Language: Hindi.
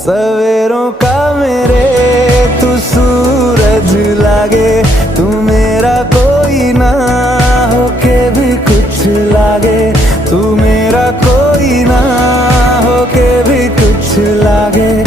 सवेरों का मेरे तू सूरज लागे, तू मेरा कोई ना होके भी कुछ लागे, तू मेरा कोई ना होके भी कुछ लागे।